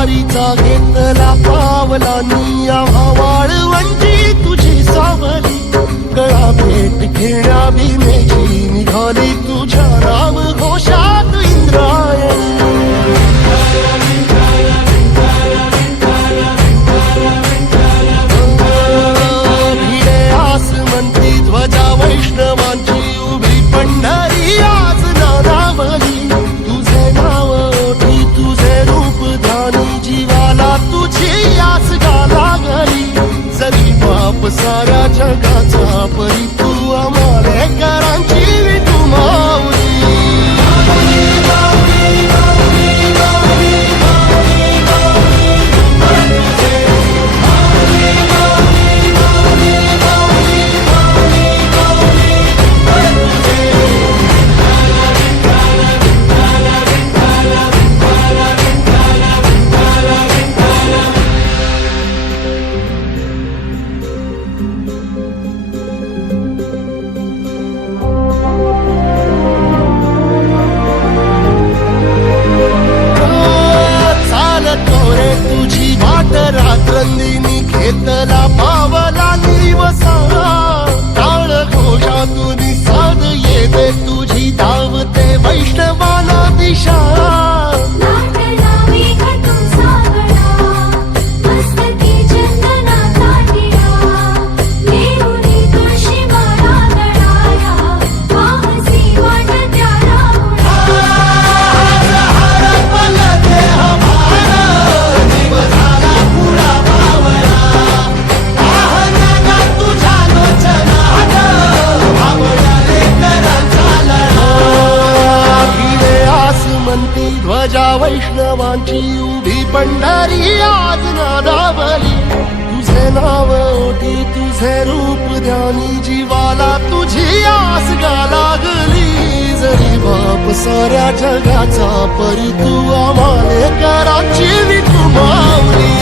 वारीचा घेतला पावलांनी आम्हा वाळवंटी तुझी सावली गळा भेट घेण्या भीमेची निघाली तुझ्या नाम घोषात इंद्रायणी भिडे आसमंती ध्वजा वैष्णवांची उभी पंढरी आज नादावली तुझे नाव ओठी तुझे रूप ध्यानी जीवाला तुझी आस गा लागली जरी बाप साऱ्या जगाचा परी तू आम्हालेकरांची विठू माऊली रात्रंदिनी घेतला पावला निवसा टाळ घोषातून साध येते तुझी धावते वैष्णवाला दिशा ध्वजा वैष्णवांची उभी पंढरी आज नादावली तुझे नाव ओठी तुझे रूप ध्यानी जीवाला तुझी आस गा लागली जरी बाप साऱ्या जगाचा परी तू आम्हालेकरांची विठू माऊली